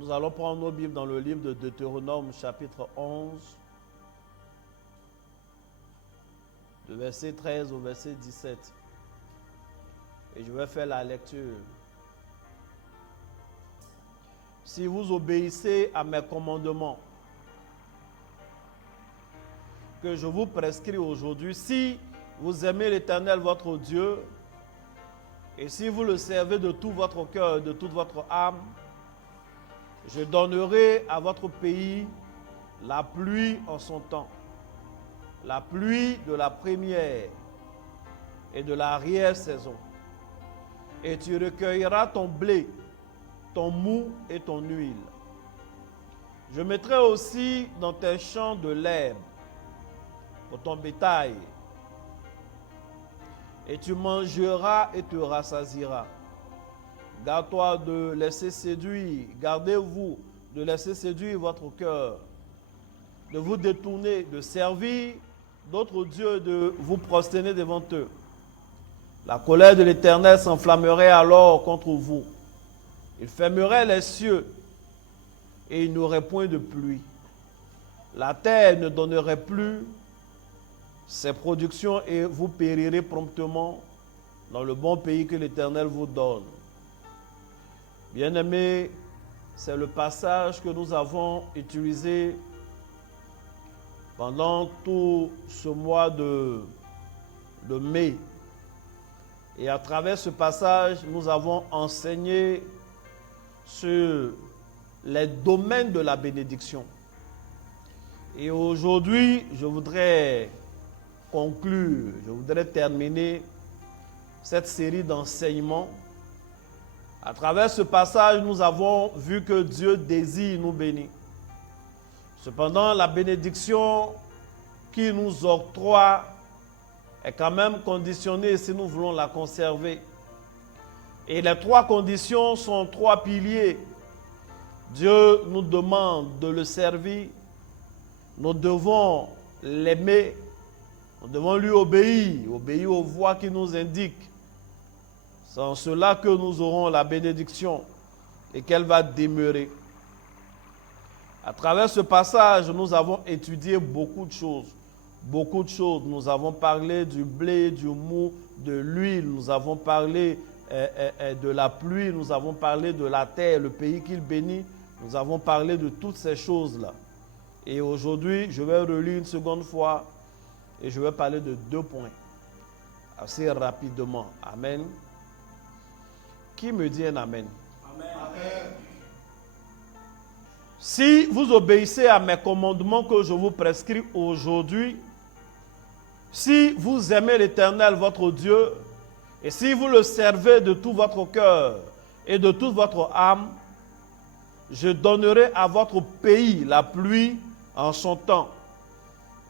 Nous allons prendre nos Bibles dans le livre de Deutéronome, chapitre 11, de verset 13 au verset 17. Et je vais faire la lecture. Si vous obéissez à mes commandements que je vous prescris aujourd'hui, si vous aimez l'Éternel votre Dieu, et si vous le servez de tout votre cœur et de toute votre âme, je donnerai à votre pays la pluie en son temps, la pluie de la première et de l'arrière-saison. Et tu recueilleras ton blé, ton mou et ton huile. Je mettrai aussi dans tes champs de l'herbe pour ton bétail. Et tu mangeras et te rassasieras. Garde-toi de laisser séduire, gardez-vous de laisser séduire votre cœur, de vous détourner, de servir d'autres dieux, de vous prosterner devant eux. La colère de l'Éternel s'enflammerait alors contre vous. Il fermerait les cieux et il n'y aurait point de pluie. La terre ne donnerait plus ses productions et vous périrez promptement dans le bon pays que l'Éternel vous donne. Bien-aimés, c'est le passage que nous avons utilisé pendant tout ce mois de mai. Et à travers ce passage, nous avons enseigné sur les domaines de la bénédiction. Et aujourd'hui, je voudrais conclure, je voudrais terminer cette série d'enseignements. À travers ce passage, nous avons vu que Dieu désire nous bénir. Cependant, la bénédiction qu'il nous octroie est quand même conditionnée si nous voulons la conserver. Et les trois conditions sont trois piliers. Dieu nous demande de le servir. Nous devons l'aimer. Nous devons lui obéir aux voies qu'il nous indique. C'est en cela que nous aurons la bénédiction et qu'elle va demeurer. À travers ce passage, nous avons étudié beaucoup de choses. Beaucoup de choses. Nous avons parlé du blé, du mou, de l'huile. Nous avons parlé de la pluie. Nous avons parlé de la terre, le pays qu'il bénit. Nous avons parlé de toutes ces choses-là. Et aujourd'hui, je vais relire une seconde fois et je vais parler de deux points assez rapidement. Amen. Qui me dit un amen? Amen. Amen. Si vous obéissez à mes commandements que je vous prescris aujourd'hui, si vous aimez l'Éternel votre Dieu, et si vous le servez de tout votre cœur et de toute votre âme, je donnerai à votre pays la pluie en son temps,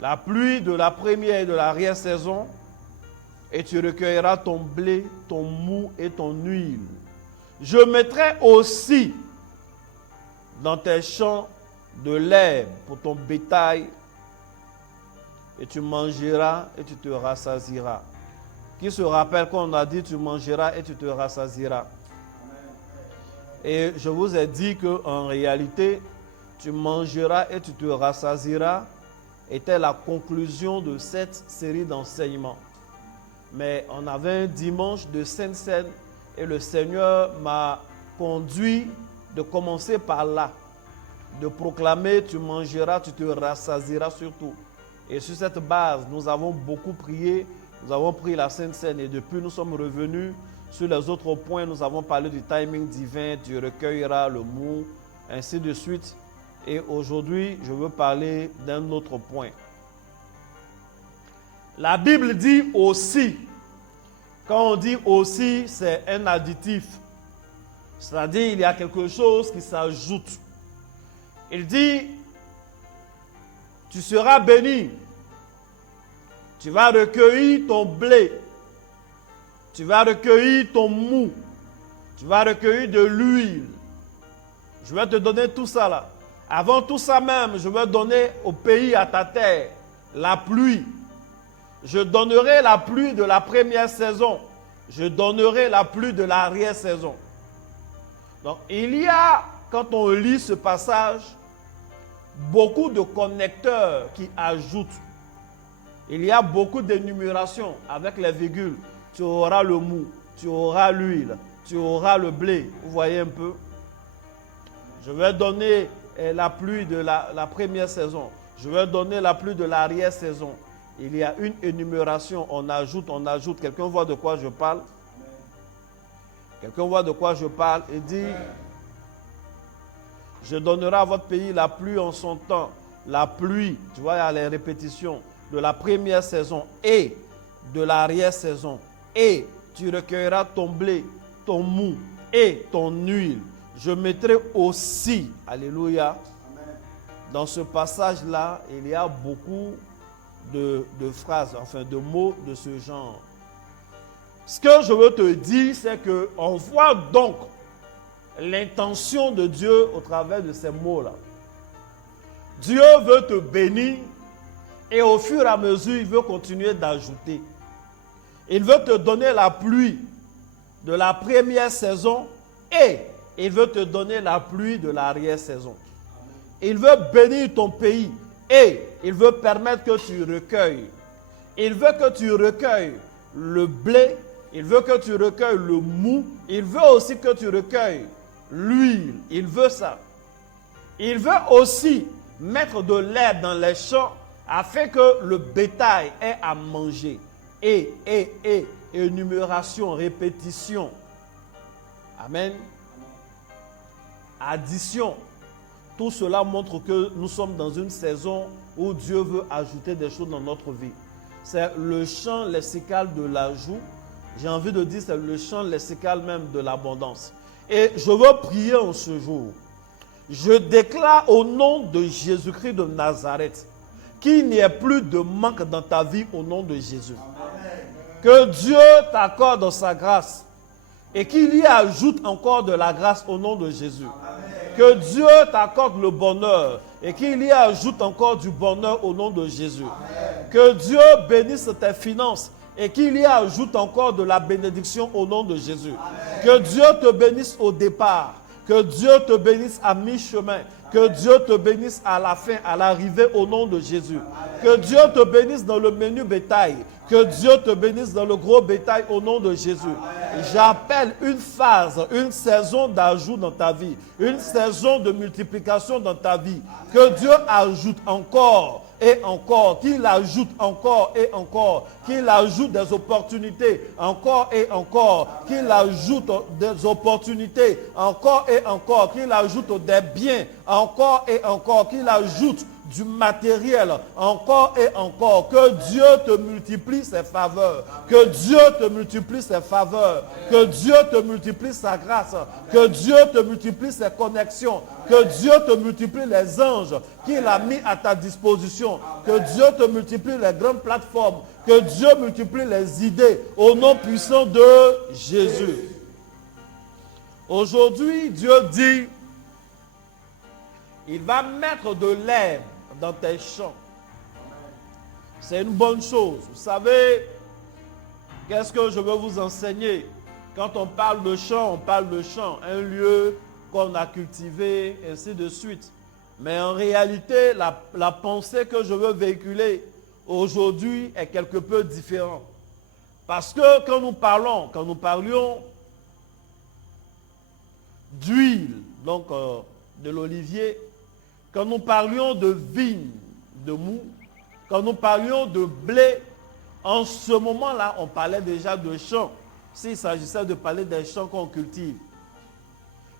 la pluie de la première et de l'arrière-saison, et tu recueilleras ton blé, ton mou et ton huile. Je mettrai aussi dans tes champs de l'herbe pour ton bétail, et tu mangeras et tu te rassasieras. Qui se rappelle qu'on a dit tu mangeras et tu te rassasieras? Et je vous ai dit qu'en réalité, tu mangeras et tu te rassasieras était la conclusion de cette série d'enseignements. Mais on avait un dimanche de Sainte Seine et le Seigneur m'a conduit de commencer par là, de proclamer tu mangeras, tu te rassasieras surtout. Et sur cette base, nous avons beaucoup prié, nous avons pris la Sainte Seine et depuis nous sommes revenus sur les autres points. Nous avons parlé du timing divin, tu recueilleras le mou, ainsi de suite. Et aujourd'hui, je veux parler d'un autre point. La Bible dit aussi. Quand on dit aussi, c'est un additif. C'est-à-dire, il y a quelque chose qui s'ajoute. Il dit, tu seras béni. Tu vas recueillir ton blé. Tu vas recueillir ton mou. Tu vas recueillir de l'huile. Je vais te donner tout ça là. Avant tout ça même, je vais donner au pays, à ta terre, la pluie. Je donnerai la pluie de la première saison. Je donnerai la pluie de l'arrière-saison. Donc, il y a quand on lit ce passage, beaucoup de connecteurs qui ajoutent. Il y a beaucoup d'énumérations avec les virgules. Tu auras le mou, tu auras l'huile, tu auras le blé. Vous voyez un peu? Je vais donner la pluie de la première saison. Je vais donner la pluie de l'arrière-saison. Il y a une énumération, on ajoute. Quelqu'un voit de quoi je parle? Quelqu'un voit de quoi je parle? Il dit, je donnerai à votre pays la pluie en son temps. La pluie, tu vois, il y a les répétitions de la première saison et de l'arrière-saison. Et tu recueilleras ton blé, ton mou et ton huile. Je mettrai aussi, alléluia, dans ce passage-là, il y a beaucoup de phrases, enfin de mots de ce genre. Ce que je veux te dire, c'est qu'on voit donc l'intention de Dieu au travers de ces mots-là. Dieu veut te bénir et au fur et à mesure, il veut continuer d'ajouter. Il veut te donner la pluie de la première saison et il veut te donner la pluie de l'arrière-saison. Il veut bénir ton pays et il veut permettre que tu recueilles. Il veut que tu recueilles le blé, il veut que tu recueilles le mou, il veut aussi que tu recueilles l'huile, il veut ça. Il veut aussi mettre de l'herbe dans les champs afin que le bétail ait à manger. Et énumération, répétition. Amen. Addition. Tout cela montre que nous sommes dans une saison où Dieu veut ajouter des choses dans notre vie. C'est le champ lexical de l'ajout. J'ai envie de dire, c'est le champ lexical même de l'abondance. Et je veux prier en ce jour. Je déclare au nom de Jésus-Christ de Nazareth qu'il n'y ait plus de manque dans ta vie au nom de Jésus. Amen. Que Dieu t'accorde sa grâce et qu'il y ajoute encore de la grâce au nom de Jésus. Amen. Que Dieu t'accorde le bonheur et qu'il y ajoute encore du bonheur au nom de Jésus. Amen. Que Dieu bénisse tes finances et qu'il y ajoute encore de la bénédiction au nom de Jésus. Amen. Que Dieu te bénisse au départ, que Dieu te bénisse à mi-chemin, que Dieu te bénisse à la fin, à l'arrivée au nom de Jésus. Amen. Que Dieu te bénisse dans le menu bétail, que Dieu te bénisse dans le gros bétail au nom de Jésus. J'appelle une phase, une saison d'ajout dans ta vie, une saison de multiplication dans ta vie. Que Dieu ajoute encore et encore, qu'il ajoute encore et encore, qu'il ajoute des opportunités encore et encore, qu'il ajoute des opportunités encore et encore, qu'il ajoute des biens encore et encore, qu'il ajoute du matériel encore et encore. Que Dieu te multiplie ses faveurs, que Dieu te multiplie ses faveurs, que Dieu te multiplie sa grâce, que Dieu te multiplie ses connexions, que Dieu te multiplie les anges qu'il a mis à ta disposition, que Dieu te multiplie les grandes plateformes, que Dieu multiplie les idées au nom puissant de Jésus. Aujourd'hui, Dieu dit, il va mettre de l'herbe dans tes champs. C'est une bonne chose. Vous savez, qu'est-ce que je veux vous enseigner? Quand on parle de champ, un lieu qu'on a cultivé, ainsi de suite. Mais en réalité, la pensée que je veux véhiculer aujourd'hui est quelque peu différente. Parce que quand nous parlions d'huile, donc de l'olivier, quand nous parlions de vigne, de mou, quand nous parlions de blé, en ce moment-là, on parlait déjà de champs, s'il s'agissait de parler des champs qu'on cultive.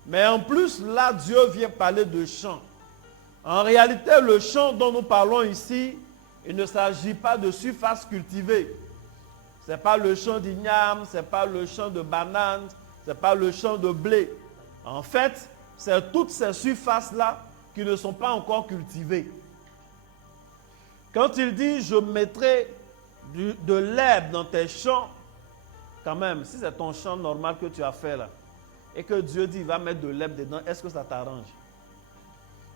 Mais en plus, là, Dieu vient parler de champs. En réalité, le champ dont nous parlons ici, il ne s'agit pas de surface cultivée. Ce n'est pas le champ d'igname, ce n'est pas le champ de banane, ce n'est pas le champ de blé. En fait, c'est toutes ces surfaces-là qui ne sont pas encore cultivées. Quand il dit « je mettrai de l'herbe dans tes champs », quand même, si c'est ton champ normal que tu as fait là, et que Dieu dit « il va mettre de l'herbe dedans », est-ce que ça t'arrange?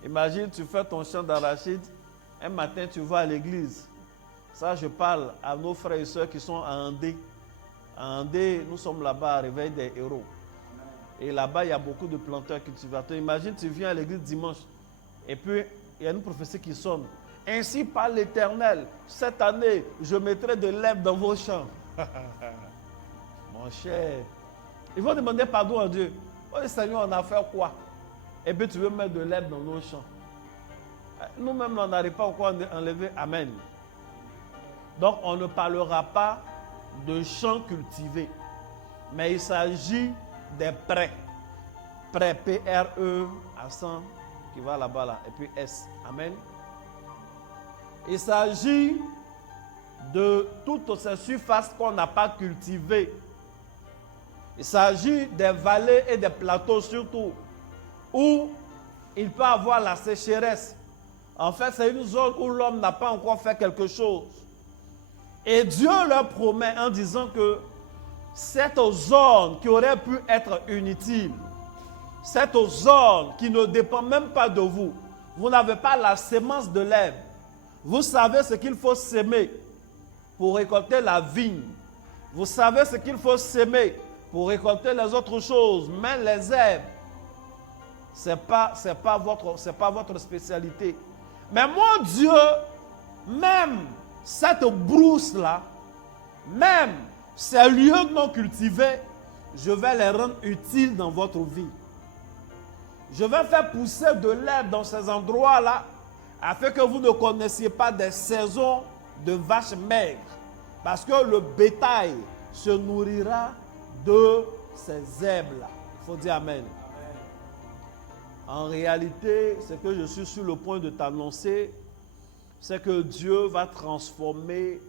Imagine, tu fais ton champ d'arachide, un matin tu vas à l'église. Ça, je parle à nos frères et sœurs qui sont à Andé. À Andé, nous sommes là-bas à Réveil des Héros. Et là-bas, il y a beaucoup de planteurs cultivateurs. Imagine, tu viens à l'église dimanche et puis il y a une prophétie qui sonne. Ainsi parle l'Éternel, cette année, je mettrai de l'herbe dans vos champs. Mon cher, il faut demander pardon à Dieu. Oh Seigneur, on a fait quoi? Et puis tu veux mettre de l'herbe dans nos champs. Nous-mêmes, on n'arrive pas encore à enlever. Amen. Donc, on ne parlera pas de champs cultivés. Mais il s'agit des prêts. Prêts, P-R-E, accent qui va là-bas, là, et puis S. Amen. Il s'agit de toutes ces surfaces qu'on n'a pas cultivées. Il s'agit des vallées et des plateaux surtout, où il peut y avoir la sécheresse. En fait, c'est une zone où l'homme n'a pas encore fait quelque chose. Et Dieu leur promet en disant que cette zone qui aurait pu être inutile, cette zone qui ne dépend même pas de vous, vous n'avez pas la sémence de l'herbe. Vous savez ce qu'il faut s'aimer pour récolter la vigne. Vous savez ce qu'il faut s'aimer pour récolter les autres choses. Mais les herbes, ce n'est pas votre spécialité. Mais mon Dieu, même cette brousse-là, même ces lieux non cultivés, je vais les rendre utiles dans votre vie. Je vais faire pousser de l'herbe dans ces endroits-là, afin que vous ne connaissiez pas des saisons de vaches maigres. Parce que le bétail se nourrira de ces herbes-là. Il faut dire Amen. En réalité, ce que je suis sur le point de t'annoncer, c'est que Dieu va transformer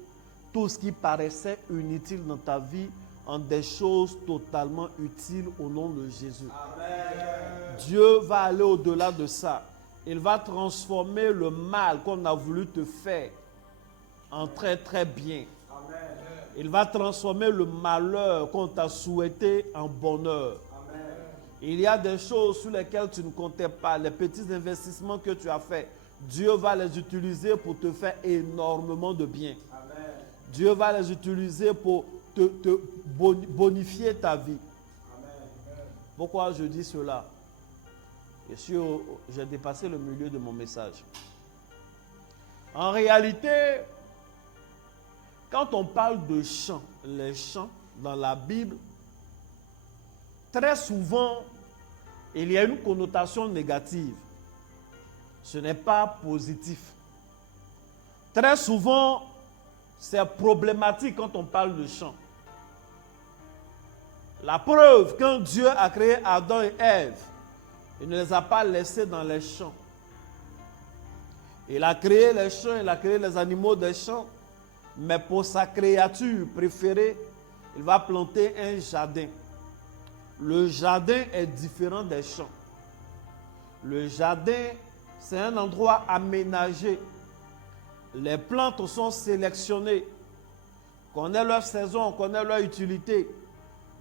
tout ce qui paraissait inutile dans ta vie en des choses totalement utiles au nom de Jésus. Amen. Dieu va aller au-delà de ça. Il va transformer le mal qu'on a voulu te faire en très très bien. Amen. Il va transformer le malheur qu'on t'a souhaité en bonheur. Amen. Il y a des choses sur lesquelles tu ne comptais pas, les petits investissements que tu as faits. Dieu va les utiliser pour te faire énormément de bien. Amen. Dieu va les utiliser pour te bonifier ta vie. Amen. Pourquoi je dis cela? J'ai dépassé le milieu de mon message. En réalité, quand on parle de chants, les chants dans la Bible, très souvent, il y a une connotation négative. Ce n'est pas positif. Très souvent, c'est problématique quand on parle de chants. La preuve, quand Dieu a créé Adam et Ève, il ne les a pas laissés dans les champs. Il a créé les champs, il a créé les animaux des champs, mais pour sa créature préférée, il va planter un jardin. Le jardin est différent des champs. Le jardin, c'est un endroit aménagé. Les plantes sont sélectionnées. On connaît leur saison, on connaît leur utilité.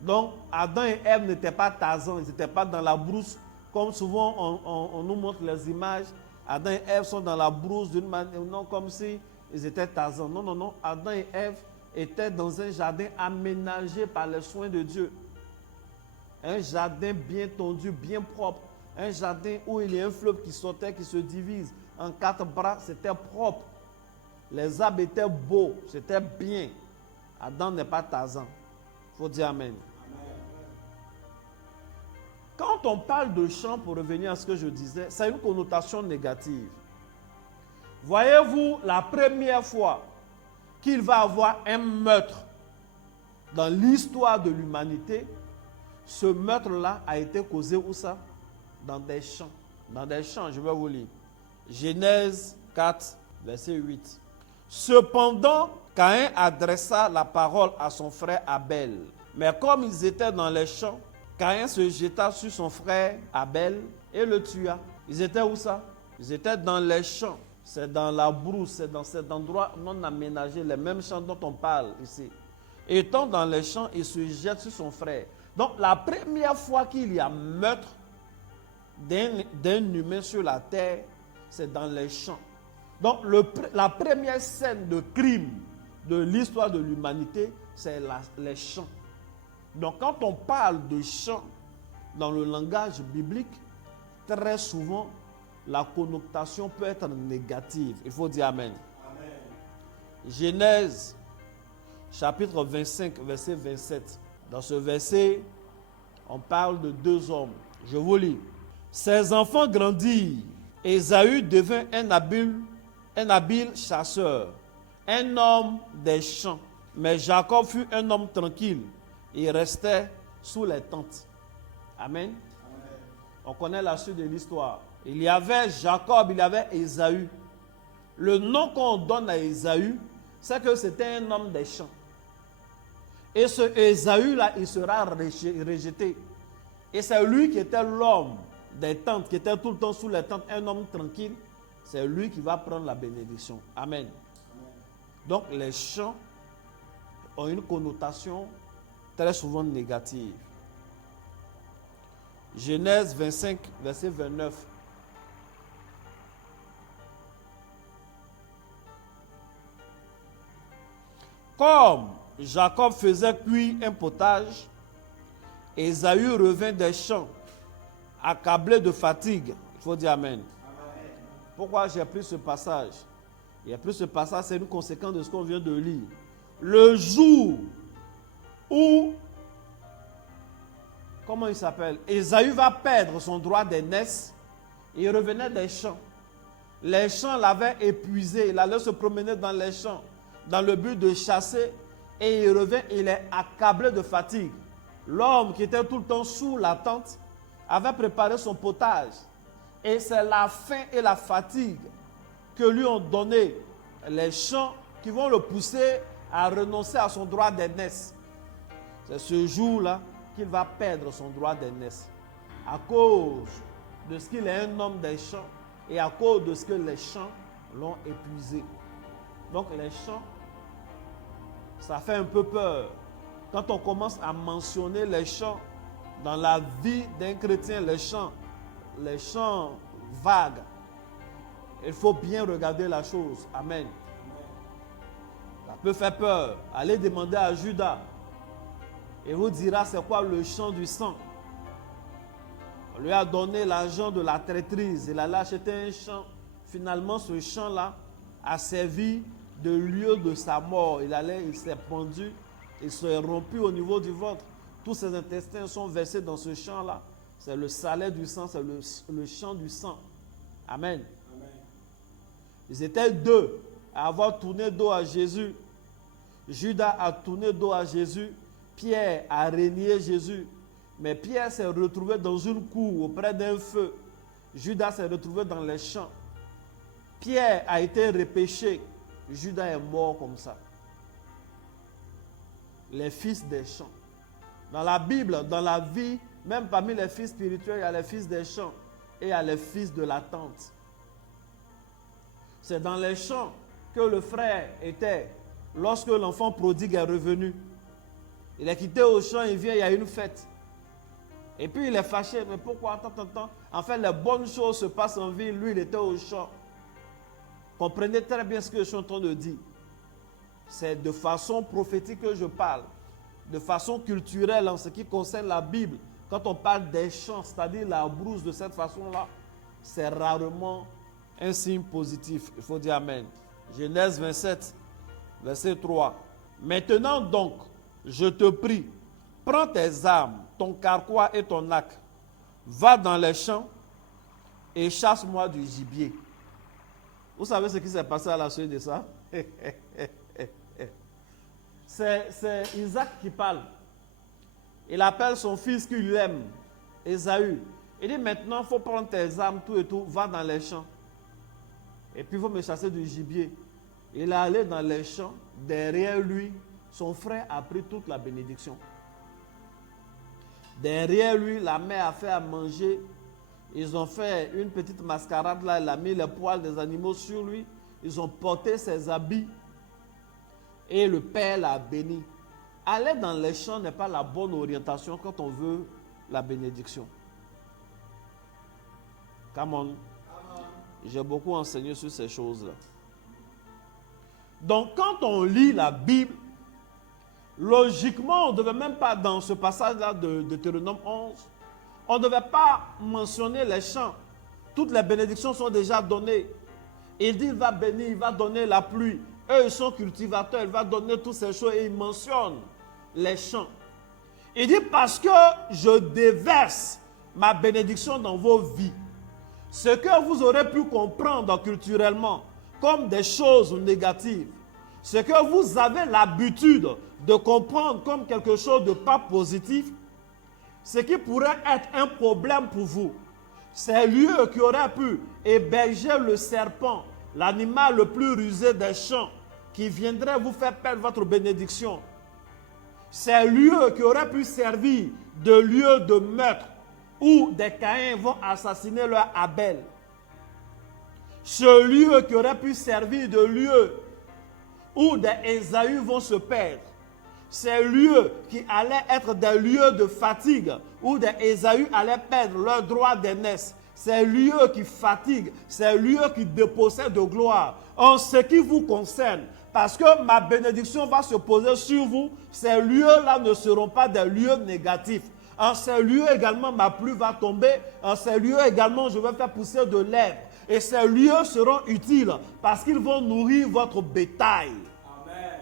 Donc, Adam et Ève n'étaient pas Tarzan, ils n'étaient pas dans la brousse. Comme souvent, on nous montre les images. Adam et Ève sont dans la brousse d'une manière, non comme si ils étaient Tarzan. Non, non, non. Adam et Ève étaient dans un jardin aménagé par les soins de Dieu. Un jardin bien tondu, bien propre. Un jardin où il y a un fleuve qui sortait, qui se divise en 4 bras. C'était propre. Les arbres étaient beaux, c'était bien. Adam n'est pas Tarzan. Il faut dire Amen. Quand on parle de chant, pour revenir à ce que je disais, ça a une connotation négative. Voyez-vous, la première fois qu'il va y avoir un meurtre dans l'histoire de l'humanité, ce meurtre-là a été causé où ça? Dans des champs. Dans des champs, je vais vous lire. Genèse 4, verset 8. Cependant, Caïn adressa la parole à son frère Abel. Mais comme ils étaient dans les champs, Caïn se jeta sur son frère Abel et le tua. Ils étaient où ça? Ils étaient dans les champs. C'est dans la brousse, c'est dans cet endroit non aménagé, les mêmes champs dont on parle ici. Étant dans les champs, il se jette sur son frère. Donc la première fois qu'il y a meurtre d'un humain sur la terre, c'est dans les champs. Donc la première scène de crime de l'histoire de l'humanité, c'est les champs. Donc quand on parle de champs, dans le langage biblique, très souvent, la connotation peut être négative. Il faut dire Amen. Amen. Genèse, chapitre 25, verset 27. Dans ce verset, on parle de deux hommes. Je vous lis. Ses enfants grandirent. Ésaü devint un habile chasseur, un homme des champs. Mais Jacob fut un homme tranquille. Il restait sous les tentes. Amen. Amen. On connaît la suite de l'histoire. Il y avait Jacob, il y avait Ésaü. Le nom qu'on donne à Ésaü, c'est que c'était un homme des champs. Et ce Ésaü-là, il sera rejeté. Et c'est lui qui était l'homme des tentes, qui était tout le temps sous les tentes, un homme tranquille. C'est lui qui va prendre la bénédiction. Amen. Amen. Donc les champs ont une connotation très souvent négative. Genèse 25, verset 29. Comme Jacob faisait cuire un potage, Ésaü revint des champs, accablé de fatigue. Il faut dire Amen. Amen. Pourquoi j'ai pris ce passage? J'ai pris ce passage, c'est une conséquence de ce qu'on vient de lire. Le jour où, comment il s'appelle? Ésaü va perdre son droit d'aînesse, il revenait des champs. Les champs l'avaient épuisé, il allait se promener dans les champs, dans le but de chasser, et il revient, il est accablé de fatigue. L'homme qui était tout le temps sous la tente avait préparé son potage. Et c'est la faim et la fatigue que lui ont donné les champs qui vont le pousser à renoncer à son droit d'aînesse. C'est ce jour-là qu'il va perdre son droit d'aînesse. À cause de ce qu'il est un homme des champs et à cause de ce que les champs l'ont épuisé. Donc les champs, ça fait un peu peur. Quand on commence à mentionner les champs dans la vie d'un chrétien, les champs vagues, il faut bien regarder la chose. Amen. Ça peut faire peur. Allez demander à Judas. Il vous dira c'est quoi le champ du sang. On lui a donné l'argent de la traîtrise. Il allait acheter un champ. Finalement, ce champ-là a servi de lieu de sa mort. Il s'est pendu, il s'est rompu au niveau du ventre. Tous ses intestins sont versés dans ce champ-là. C'est le salaire du sang, c'est le champ du sang. Amen. Amen. Ils étaient deux à avoir tourné dos à Jésus. Judas a tourné dos à Jésus. Pierre a renié Jésus. Mais Pierre s'est retrouvé dans une cour auprès d'un feu. Judas s'est retrouvé dans les champs. Pierre a été repêché. Judas est mort comme ça. Les fils des champs. Dans la Bible, dans la vie, même parmi les fils spirituels, il y a les fils des champs et il y a les fils de la tente. C'est dans les champs que le frère était lorsque l'enfant prodigue est revenu. Il est quitté au champ, il vient, il y a une fête. Et puis il est fâché, mais pourquoi? Attends. En fait, les bonnes choses se passent en ville, lui il était au champ. Comprenez très bien ce que je suis en train de dire. C'est de façon prophétique que je parle. De façon culturelle en ce qui concerne la Bible. Quand on parle des champs, c'est-à-dire la brousse de cette façon-là, c'est rarement un signe positif. Il faut dire Amen. Genèse 27, verset 3. Maintenant donc, je te prie, prends tes armes, ton carquois et ton arc, va dans les champs et chasse-moi du gibier. Vous savez ce qui s'est passé à la suite de ça? C'est Isaac qui parle. Il appelle son fils qu'il aime, Ésaü. Il dit maintenant, il faut prendre tes armes, tout et tout, va dans les champs. Et puis il faut me chasser du gibier. Il est allé dans les champs, derrière lui, son frère a pris toute la bénédiction. Derrière lui, la mère a fait à manger. Ils ont fait une petite mascarade là, elle a mis les poils des animaux sur lui. Ils ont porté ses habits. Et le père l'a béni. Aller dans les champs n'est pas la bonne orientation quand on veut la bénédiction. Come on. J'ai beaucoup enseigné sur ces choses-là. Donc, quand on lit la Bible, logiquement, on ne devait même pas, dans ce passage-là de Deutéronome 11, On ne devait pas mentionner les champs. Toutes les bénédictions sont déjà données. Il dit, il va bénir, il va donner la pluie. Eux, ils sont cultivateurs, il va donner toutes ces choses et il mentionne les champs. Il dit, parce que je déverse ma bénédiction dans vos vies. Ce que vous aurez pu comprendre culturellement comme des choses négatives, ce que vous avez l'habitude de comprendre comme quelque chose de pas positif, ce qui pourrait être un problème pour vous, ces lieux qui auraient pu héberger le serpent, l'animal le plus rusé des champs, qui viendrait vous faire perdre votre bénédiction. Ces lieux qui auraient pu servir de lieu de meurtre, où des Caïns vont assassiner leur Abel. Ce lieu qui aurait pu servir de lieu où des Ésaü vont se perdre. Ces lieux qui allaient être des lieux de fatigue, où des Ésaü allaient perdre leur droit d'aînesse. Ces lieux qui fatiguent, ces lieux qui dépossèdent de gloire. En ce qui vous concerne, parce que ma bénédiction va se poser sur vous, ces lieux-là ne seront pas des lieux négatifs. En ces lieux également, ma pluie va tomber. En ces lieux également, je vais faire pousser de l'herbe. Et ces lieux seront utiles parce qu'ils vont nourrir votre bétail. Amen.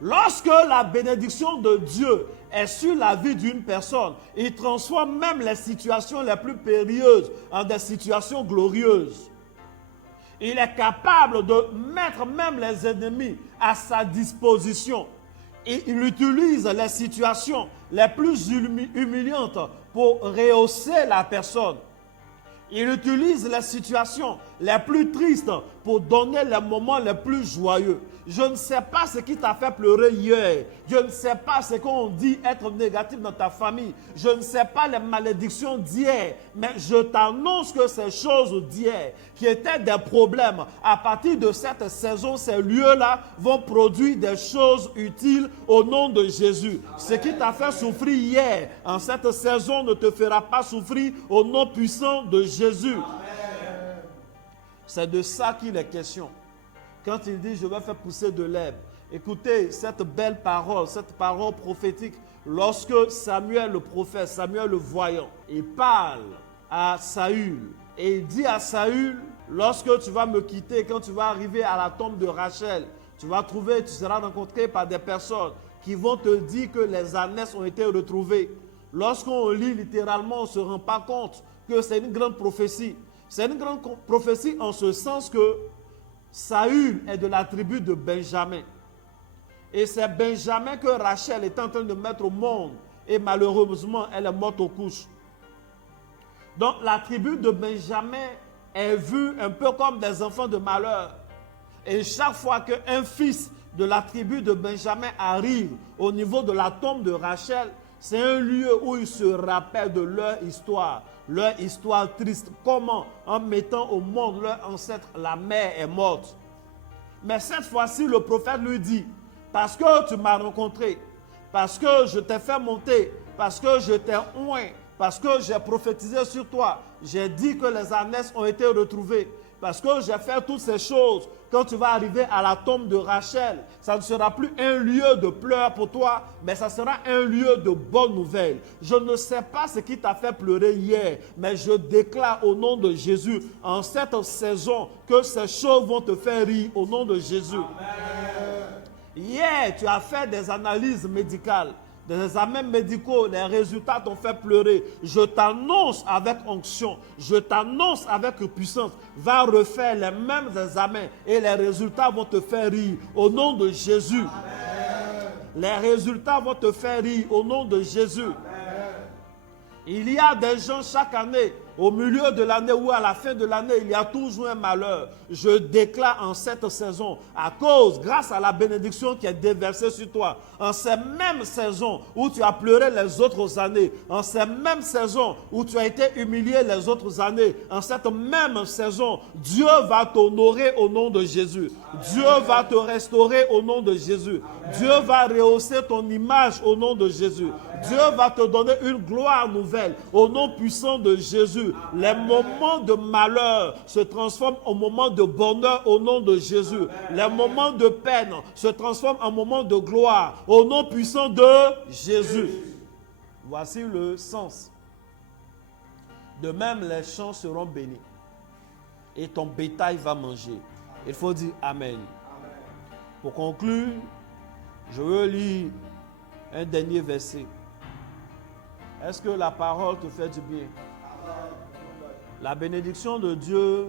Lorsque la bénédiction de Dieu est sur la vie d'une personne, il transforme même les situations les plus périlleuses en des situations glorieuses. Il est capable de mettre même les ennemis à sa disposition. Il utilise les situations les plus humiliantes pour rehausser la personne. Il utilise les situations les plus tristes pour donner les moments les plus joyeux. Je ne sais pas ce qui t'a fait pleurer hier. Je ne sais pas ce qu'on dit être négatif dans ta famille. Je ne sais pas les malédictions d'hier. Mais je t'annonce que ces choses d'hier, qui étaient des problèmes, à partir de cette saison, ces lieux-là vont produire des choses utiles au nom de Jésus. Amen. Ce qui t'a fait souffrir hier, en cette saison, ne te fera pas souffrir au nom puissant de Jésus. Amen. C'est de ça qu'il est question. Quand il dit, je vais faire pousser de l'herbe. Écoutez cette belle parole, cette parole prophétique. Lorsque Samuel le prophète, Samuel le voyant, il parle à Saül. Et il dit à Saül, lorsque tu vas me quitter, quand tu vas arriver à la tombe de Rachel, tu seras rencontré par des personnes qui vont te dire que les ânesses ont été retrouvées. Lorsqu'on lit littéralement, on ne se rend pas compte que c'est une grande prophétie. C'est une grande prophétie en ce sens que Saül est de la tribu de Benjamin. Et c'est Benjamin que Rachel est en train de mettre au monde. Et malheureusement, elle est morte aux couches. Donc la tribu de Benjamin est vue un peu comme des enfants de malheur. Et chaque fois qu'un fils de la tribu de Benjamin arrive au niveau de la tombe de Rachel, c'est un lieu où ils se rappellent de leur histoire triste. Comment, en mettant au monde leur ancêtre, la mère est morte. Mais cette fois-ci, le prophète lui dit, parce que tu m'as rencontré, parce que je t'ai fait monter, parce que je t'ai oint, parce que j'ai prophétisé sur toi, j'ai dit que les ânesses ont été retrouvées, parce que j'ai fait toutes ces choses. Quand tu vas arriver à la tombe de Rachel, ça ne sera plus un lieu de pleurs pour toi, mais ça sera un lieu de bonnes nouvelles. Je ne sais pas ce qui t'a fait pleurer hier, mais je déclare au nom de Jésus, en cette saison, que ces choses vont te faire rire au nom de Jésus. Amen. Hier, tu as fait des analyses médicales, des examens médicaux, les résultats t'ont fait pleurer. Je t'annonce avec onction, je t'annonce avec puissance, va refaire les mêmes examens et les résultats vont te faire rire au nom de Jésus. Amen. Les résultats vont te faire rire au nom de Jésus. Amen. Il y a des gens chaque année, au milieu de l'année ou à la fin de l'année, il y a toujours un malheur. Je déclare en cette saison, grâce à la bénédiction qui est déversée sur toi, en ces mêmes saisons où tu as pleuré les autres années, en ces mêmes saisons où tu as été humilié les autres années, en cette même saison, Dieu va t'honorer au nom de Jésus. Amen. Dieu va te restaurer au nom de Jésus. Amen. Dieu va rehausser ton image au nom de Jésus. Amen. Dieu va te donner une gloire nouvelle au nom puissant de Jésus. Les moments de malheur se transforment en moments de bonheur au nom de Jésus. Les moments de peine se transforment en moments de gloire au nom puissant de Jésus. Voici le sens De même, les champs seront bénis. Et ton bétail va manger. Il faut dire Amen. Pour conclure, je veux lire un dernier verset. Est-ce que la parole te fait du bien? La bénédiction de Dieu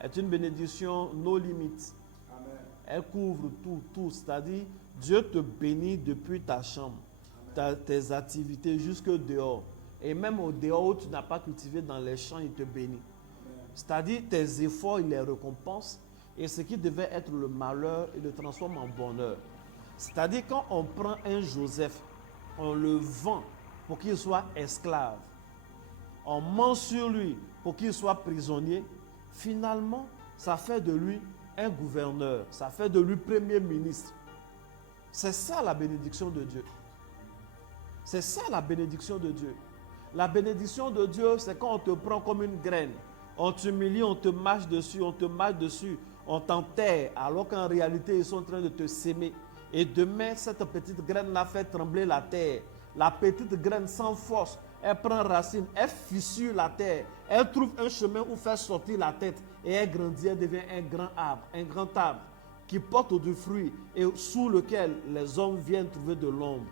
est une bénédiction no limites. Elle couvre tout. C'est-à-dire, Dieu te bénit depuis ta chambre, tes activités jusque dehors. Et même au dehors où tu n'as pas cultivé dans les champs, il te bénit. C'est-à-dire, tes efforts, il les récompense. Et ce qui devait être le malheur, il le transforme en bonheur. C'est-à-dire, quand on prend un Joseph, on le vend pour qu'il soit esclave. On ment sur lui pour qu'il soit prisonnier. Finalement, ça fait de lui un gouverneur. Ça fait de lui premier ministre. C'est ça la bénédiction de Dieu. C'est ça la bénédiction de Dieu. La bénédiction de Dieu, c'est quand on te prend comme une graine. On t'humilie, on te marche dessus, on t'enterre, alors qu'en réalité, ils sont en train de te s'aimer. Et demain, cette petite graine-là fait trembler la terre. La petite graine sans force, elle prend racine, elle fissure la terre, elle trouve un chemin où faire sortir la tête et elle grandit, elle devient un grand arbre qui porte du fruit et sous lequel les hommes viennent trouver de l'ombre.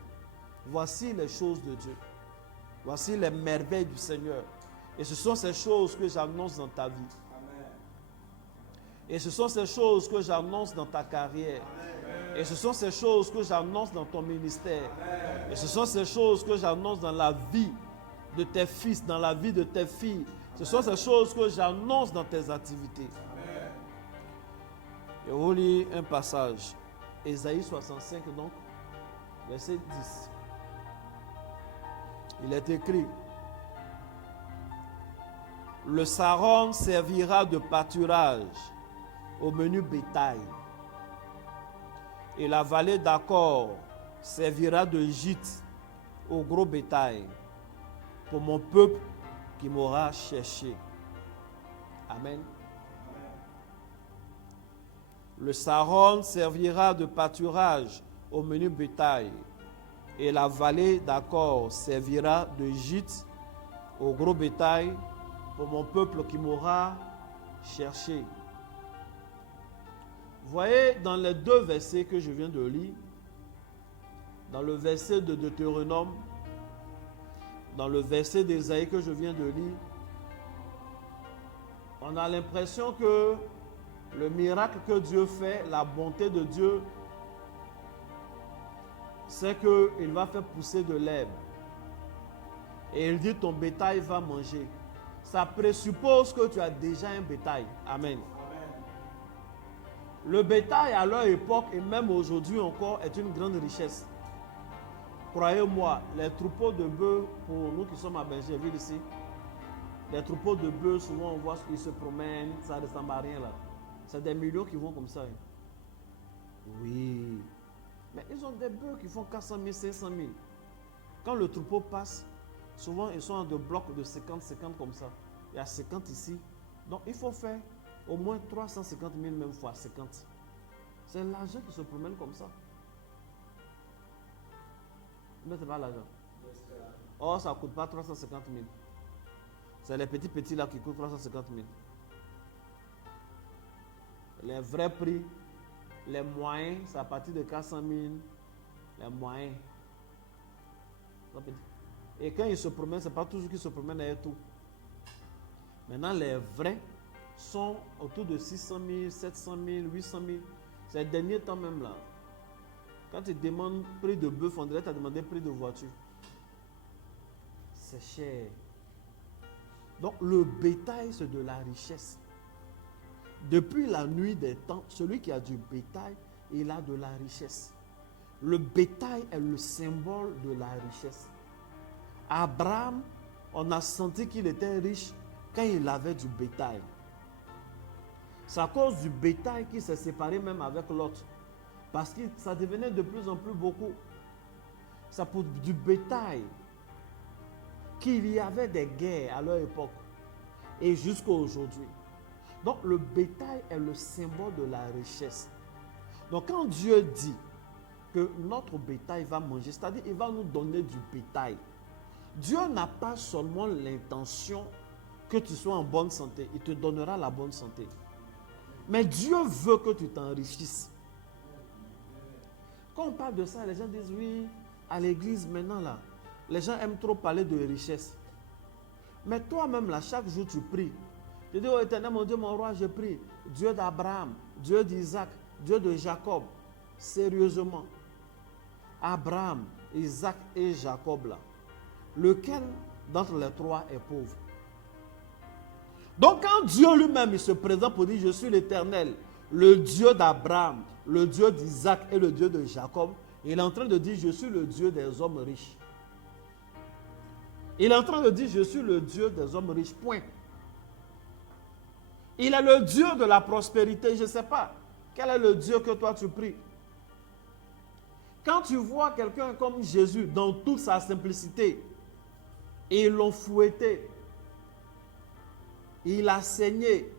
Voici les choses de Dieu. Voici les merveilles du Seigneur. Et ce sont ces choses que j'annonce dans ta vie. Amen. Et ce sont ces choses que j'annonce dans ta carrière. Amen. Et ce sont ces choses que j'annonce dans ton ministère. Amen. Et ce sont ces choses que j'annonce dans la vie de tes fils, dans la vie de tes filles. Ce sont ces choses que j'annonce dans tes activités. Amen. Je vous lis un passage. Ésaïe 65, donc, verset 10. Il est écrit: le Saron servira de pâturage au menu bétail, et la vallée d'Accord servira de gîte au gros bétail, pour mon peuple qui m'aura cherché. Amen. Le Saron servira de pâturage au menu bétail, et la vallée d'Accord servira de gîte au gros bétail, pour mon peuple qui m'aura cherché. Voyez dans les deux versets que je viens de lire, dans le verset de Deutéronome, dans le verset d'Ésaïe que je viens de lire, on a l'impression que le miracle que Dieu fait, la bonté de Dieu, c'est qu'il va faire pousser de l'herbe. Et il dit ton bétail va manger. Ça présuppose que tu as déjà un bétail. Amen. Amen. Le bétail à leur époque et même aujourd'hui encore est une grande richesse. Croyez-moi, les troupeaux de bœufs, pour nous qui sommes à Bergerville ici, les troupeaux de bœufs, souvent on voit qu'ils se promènent, ça ne ressemble à rien là. C'est des millions qui vont comme ça. Oui. Mais ils ont des bœufs qui font 400 000, 500 000. Quand le troupeau passe, souvent ils sont en deux blocs de 50 comme ça. Il y a 50 ici. Donc il faut faire au moins 350 000 même fois 50. C'est l'argent qui se promène comme ça. Mais ce n'est pas l'argent. Oh, ça ne coûte pas 350 000. C'est les petits là qui coûtent 350 000. Les vrais prix, les moyens, c'est à partir de 400 000. Les moyens. Et quand ils se promènent, ce n'est pas toujours qu'ils se promènent avec tout. Maintenant, les vrais sont autour de 600 000, 700 000, 800 000. C'est le dernier temps même là. Quand tu demandes prix de bœuf, on dirait que tu as demandé prix de voiture. C'est cher. Donc le bétail, c'est de la richesse. Depuis la nuit des temps, celui qui a du bétail, il a de la richesse. Le bétail est le symbole de la richesse. Abraham, on a senti qu'il était riche quand il avait du bétail. C'est à cause du bétail qu'il s'est séparé même avec l'autre. Parce que ça devenait de plus en plus beaucoup. C'est pour du bétail qu'il y avait des guerres à leur époque et jusqu'à aujourd'hui. Donc le bétail est le symbole de la richesse. Donc quand Dieu dit que notre bétail va manger, c'est-à-dire qu'il va nous donner du bétail. Dieu n'a pas seulement l'intention que tu sois en bonne santé. Il te donnera la bonne santé. Mais Dieu veut que tu t'enrichisses. Quand on parle de ça, les gens disent oui, à l'église maintenant là, les gens aiment trop parler de richesse. Mais toi-même là, chaque jour tu pries. Tu dis, oh Éternel, mon Dieu, mon roi, je prie. Dieu d'Abraham, Dieu d'Isaac, Dieu de Jacob. Sérieusement. Abraham, Isaac et Jacob là. Lequel d'entre les trois est pauvre? Donc quand Dieu lui-même il se présente pour dire, je suis l'Éternel, le Dieu d'Abraham, le Dieu d'Isaac et le Dieu de Jacob, il est en train de dire, je suis le Dieu des hommes riches. Il est en train de dire, je suis le Dieu des hommes riches, point. Il est le Dieu de la prospérité, je ne sais pas. Quel est le Dieu que toi tu pries? Quand tu vois quelqu'un comme Jésus dans toute sa simplicité, ils l'ont fouetté, il a saigné,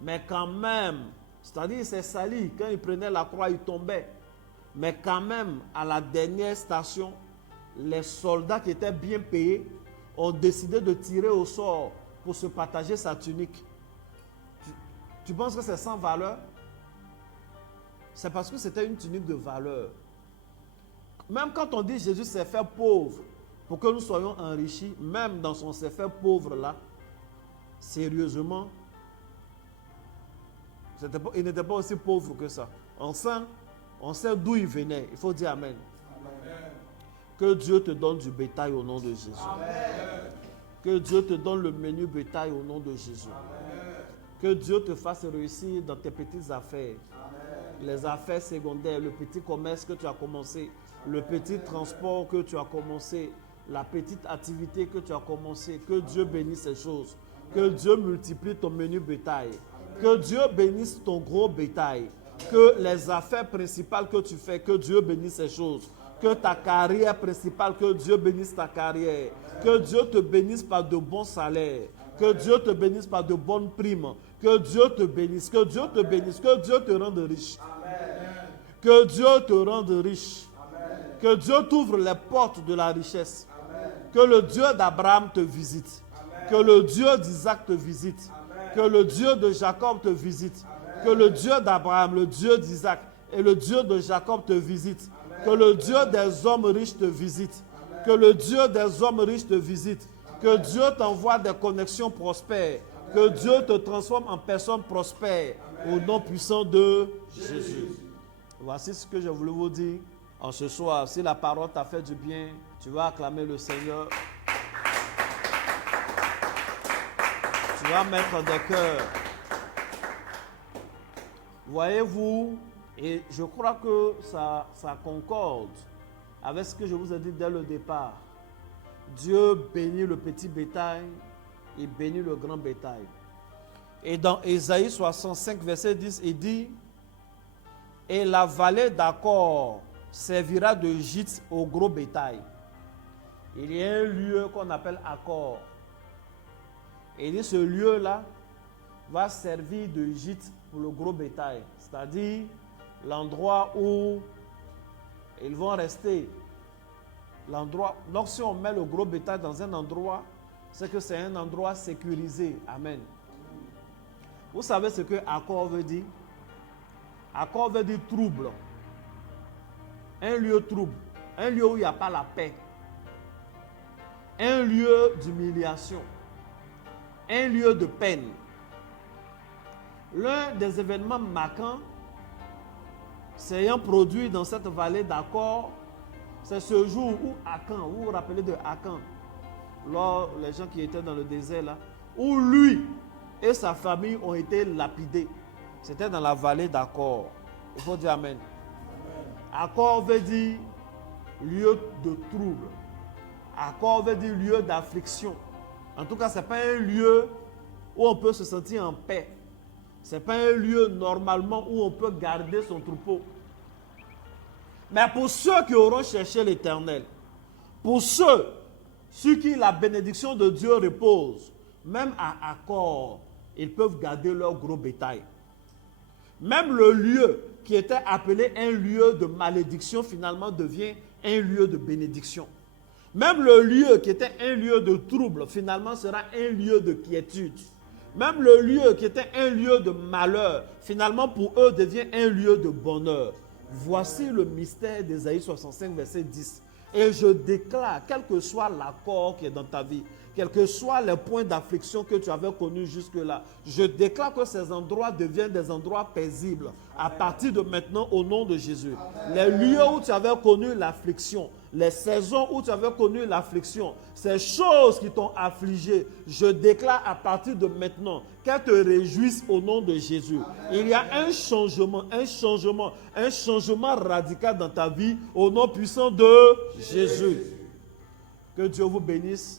mais quand même, c'est-à-dire il s'est sali, quand il prenait la croix, il tombait. Mais quand même, à la dernière station, les soldats qui étaient bien payés ont décidé de tirer au sort pour se partager sa tunique. Tu penses que c'est sans valeur? C'est parce que c'était une tunique de valeur. Même quand on dit Jésus s'est fait pauvre pour que nous soyons enrichis, même dans son s'est fait pauvre là, sérieusement, il n'était pas aussi pauvre que ça. On sait d'où il venait. Il faut dire Amen. Amen. Que Dieu te donne du bétail au nom de Jésus. Amen. Que Dieu te donne le menu bétail au nom de Jésus. Amen. Que Dieu te fasse réussir dans tes petites affaires. Amen. Les affaires secondaires, le petit commerce que tu as commencé, le petit transport que tu as commencé, la petite activité que tu as commencé. Que Dieu bénisse ces choses. Que Dieu multiplie ton menu bétail. Que Dieu bénisse ton gros bétail. Que les affaires principales que tu fais, que Dieu bénisse ces choses. Que ta carrière principale, que Dieu bénisse ta carrière. Que Dieu te bénisse par de bons salaires. Que Dieu te bénisse par de bonnes primes. Que Dieu te bénisse. Que Dieu te bénisse. Que Dieu te rende riche. Que Dieu te rende riche. Que Dieu t'ouvre les portes de la richesse. Que le Dieu d'Abraham te visite. Que le Dieu d'Isaac te visite. Que le Dieu de Jacob te visite. Que le Dieu d'Abraham, le Dieu d'Isaac et le Dieu de Jacob te visite. Que le Dieu des hommes riches te visite. Que le Dieu des hommes riches te visite. Que Dieu t'envoie des connexions prospères. Que Dieu te transforme en personne prospère. Au nom puissant de Jésus. Voici ce que je voulais vous dire en ce soir. Si la parole t'a fait du bien, tu vas acclamer le Seigneur. Tu vas mettre des cœurs. Voyez-vous, et je crois que ça concorde avec ce que je vous ai dit dès le départ. Dieu bénit le petit bétail et bénit le grand bétail. Et dans Ésaïe 65, verset 10, il dit « Et la vallée d'Accord servira de gîte au gros bétail. » Il y a un lieu qu'on appelle Accord. Et il dit ce lieu-là va servir de gîte pour le gros bétail. C'est-à-dire l'endroit où ils vont rester. L'endroit, donc si on met le gros bétail dans un endroit, c'est que c'est un endroit sécurisé. Amen. Vous savez ce que accord veut dire? Accord veut dire trouble. Un lieu trouble. Un lieu où il n'y a pas la paix. Un lieu d'humiliation. Un lieu de peine. L'un des événements marquants s'ayant produit dans cette vallée d'Accord, c'est ce jour où Akan, vous vous rappelez de Akan, les gens qui étaient dans le désert là, où lui et sa famille ont été lapidés. C'était dans la vallée d'Accord. Il faut dire Amen. Accord veut dire lieu de trouble. Accord veut dire lieu d'affliction. En tout cas, ce n'est pas un lieu où on peut se sentir en paix. Ce n'est pas un lieu normalement où on peut garder son troupeau. Mais pour ceux qui auront cherché l'Éternel, pour ceux sur qui la bénédiction de Dieu repose, même à Accord, ils peuvent garder leur gros bétail. Même le lieu qui était appelé un lieu de malédiction, finalement devient un lieu de bénédiction. Même le lieu qui était un lieu de trouble, finalement sera un lieu de quiétude. Même le lieu qui était un lieu de malheur, finalement pour eux devient un lieu de bonheur. Voici le mystère d'Ésaïe 65, verset 10. Et je déclare, quel que soit l'accord qui est dans ta vie, quels que soient les points d'affliction que tu avais connus jusque-là, je déclare que ces endroits deviennent des endroits paisibles à partir de maintenant au nom de Jésus. Les lieux où tu avais connu l'affliction, les saisons où tu avais connu l'affliction, ces choses qui t'ont affligé, je déclare à partir de maintenant qu'elles te réjouissent au nom de Jésus. Il y a un changement radical dans ta vie au nom puissant de Jésus. Que Dieu vous bénisse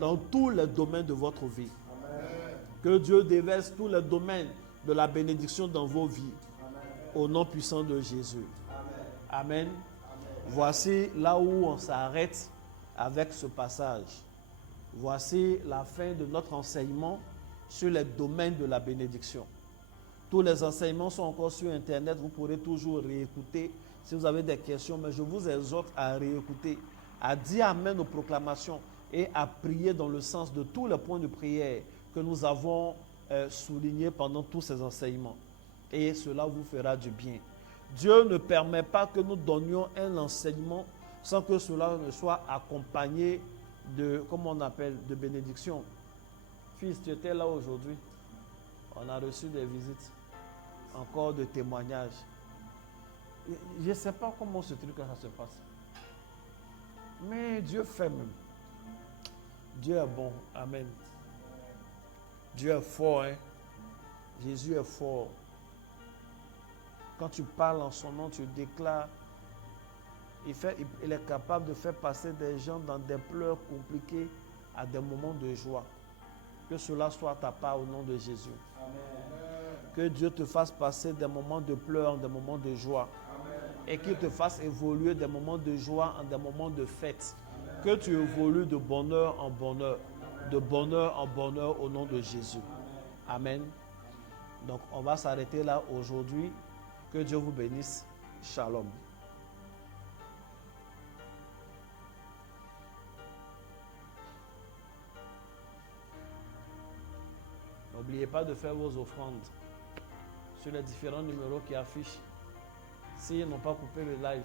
dans tous les domaines de votre vie. Que Dieu déverse tous les domaines de la bénédiction dans vos vies. Au nom puissant de Jésus. Amen. Voici là où on s'arrête avec ce passage. Voici la fin de notre enseignement sur les domaines de la bénédiction. Tous les enseignements sont encore sur Internet. Vous pourrez toujours réécouter si vous avez des questions. Mais je vous exhorte à réécouter, à dire amen aux proclamations et à prier dans le sens de tous les points de prière que nous avons soulignés pendant tous ces enseignements. Et cela vous fera du bien. Dieu ne permet pas que nous donnions un enseignement sans que cela ne soit accompagné de, comment on appelle, de bénédiction. Fils, tu étais là aujourd'hui. On a reçu des visites, encore de témoignages. Je ne sais pas comment ce truc-là se passe. Mais Dieu fait même. Dieu est bon. Amen. Dieu est fort. Hein? Jésus est fort. Quand tu parles en son nom, tu déclares. Il est capable de faire passer des gens dans des pleurs compliqués à des moments de joie. Que cela soit ta part au nom de Jésus. Amen. Que Dieu te fasse passer des moments de pleurs en des moments de joie. Amen. Et qu'il te fasse évoluer des moments de joie en des moments de fête. Amen. Que tu évolues de bonheur en bonheur. De bonheur en bonheur au nom de Jésus. Amen. Donc on va s'arrêter là aujourd'hui. Que Dieu vous bénisse. Shalom. N'oubliez pas de faire vos offrandes sur les différents numéros qui affichent s'ils n'ont pas coupé le live.